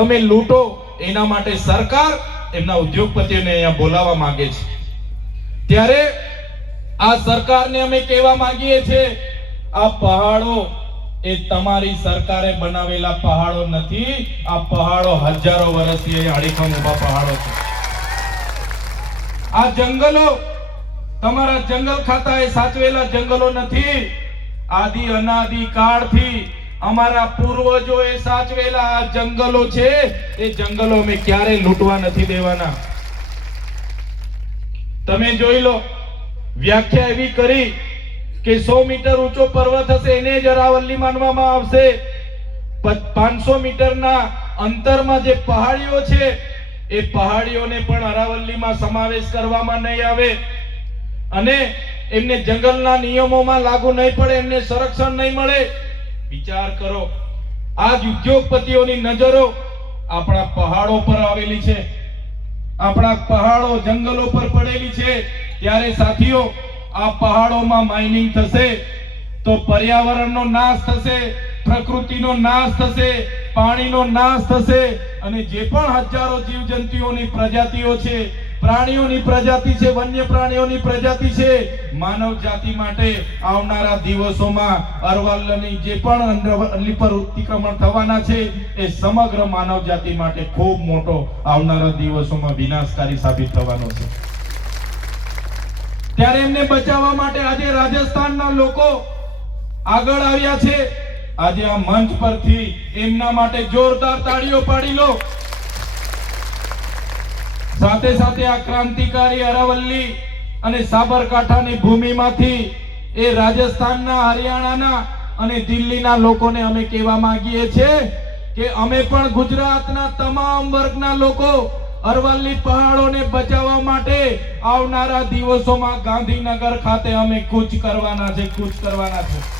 તમે લૂંટો એના માટે સરકાર એમના ઉદ્યોગપતિઓને અહીંયા બોલાવવા માંગે છે। ત્યારે આ સરકારને અમે કહેવા માંગીએ છીએ, આ પહાડો એ તમારી સરકારે બનાવેલા પહાડો નથી, આ પહાડો હજારો વર્ષથી અડીખમ ઉભા પહાડો છે। આ જંગલો તમારા જંગલ ખાતાએ સાચવેલા જંગલો નથી, આદિ અનાદિ કાળથી અમારા પૂર્વજોએ સાચવેલા આ જંગલો છે। એ જંગલો અમે ક્યારે લૂંટવા નથી દેવાના। તમે જોઈ લો, વ્યાખ્યા એવી કરી કે 100 મીટર ઊંચો પર્વત હશે એને જ અરાવલ્લી માનવામાં આવશે। 500 મીટરના અંતરમાં જે પહાડીઓ છે એ પહાડીઓને પણ અરાવલ્લીમાં સમાવેશ કરવામાં નહીં આવે અને એમને જંગલના નિયમોમાં લાગુ નહીં પડે, એમને સંરક્ષણ નહીં મળે। વિચાર કરો, આ ઉદ્યોગપતિઓની નજરો આપણા પહાડો પર આવેલી છે, આપણા પહાડો જંગલો પર પડેલી છે। ત્યારે સાથીઓ, આ પહાડોમાં માઇનિંગ થશે તો પર્યાવરણનો નાશ થશે, પ્રકૃતિનો નાશ થશે, પાણીનો નાશ થશે અને જે પણ હજારો જીવજંતુઓની પ્રજાતિઓ છે, પ્રાણીઓની પ્રજાતિ છે, વન્ય પ્રાણીઓની પ્રજાતિ છે, માનવ જાતિ માટે આવનારા દિવસોમાં અરવલ્લીની જે પણ અરવલ્લી પર અતિક્રમણ થવાના છે એ સમગ્ર માનવ જાતિ માટે ખૂબ મોટો આવનારા દિવસોમાં વિનાશકારી સાબિત થવાનો છે। ત્યારે એમને બચાવવા માટે આજે રાજસ્થાનના લોકો આગળ આવ્યા છે। આજે આ મંચ પરથી એમના માટે જોરદાર તાળીઓ પાડી લો। સાથે સાથે આ ક્રાંતિકારી અરવલ્લી અને સાબરકાંઠાની ભૂમિમાંથી એ રાજસ્થાનના, હરિયાણાના અને દિલ્હીના લોકોને અમે કહેવા માંગીએ છીએ કે અમે પણ ગુજરાતના તમામ વર્ગના લોકો અરવલ્લી પહાડોને બચાવવા માટે આવનારા દિવસોમાં ગાંધીનગર ખાતે અમે કૂચ કરવાના છે।